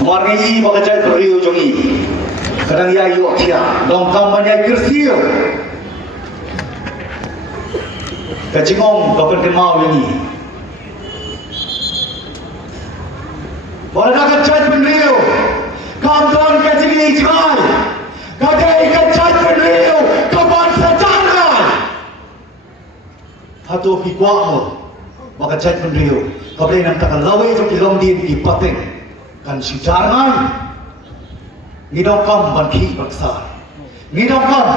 Margi bagajai beriu jongi. Kadang ia yuk tia, dong kampanye kersiu. Kacingong kapan kemau ini. Boleh nak cat beriu. Kantor kacing ijai. Kadai cat beriu. Kapan sejarah. Hatu hikwamu. Maka cat beriu. Kapan nak tak lawe tu kilom din di pateng. Kan sejarah. Ngidong kam banki baksa. Ngidong kam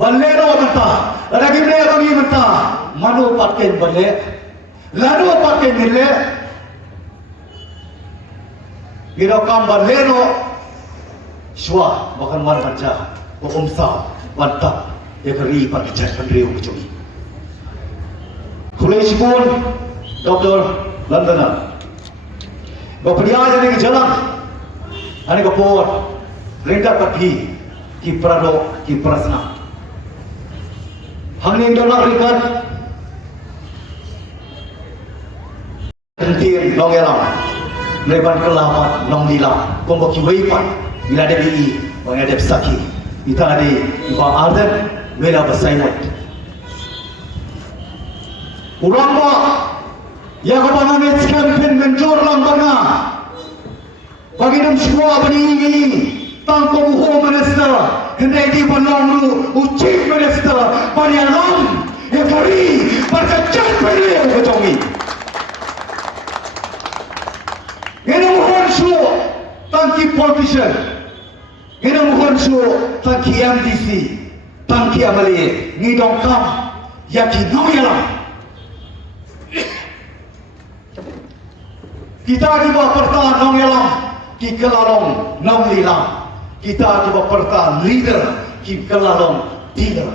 balero mata. Lagi beli kami mata. Manu pakai bale. Lalu pakai nile. Ngidong kam balero. Shwa bahkan mar baca. Umsa bantap. Dia keri pakai cat beriu kecuri. Kulai sipun Dr. Londona. Bapak ni jalan. Ani kapor, rinda kapi, ki prado, ki prasna. Hamni dollar rikat, hentir nong elam, leban kelamat nong dilam, kombo ki weipat, bila ada bi, bang ada saki, ita ada bang adan, mela bersaiwat. Urang ba, ya kapan ni campaign menjor lang banga. Bagi nam semua berdiri tangkap Home Minister hendak di Banangru Chief Minister pada alam yang kari pada cat beriu kejongi ini mohon suo tangki politician ini mohon suo tangki MDC tangki amali ni dongkam yakin noyalam kita di bawah pertahanan noyalam ki kelalong nam lila kita coba pertahan leader ki kelalong leader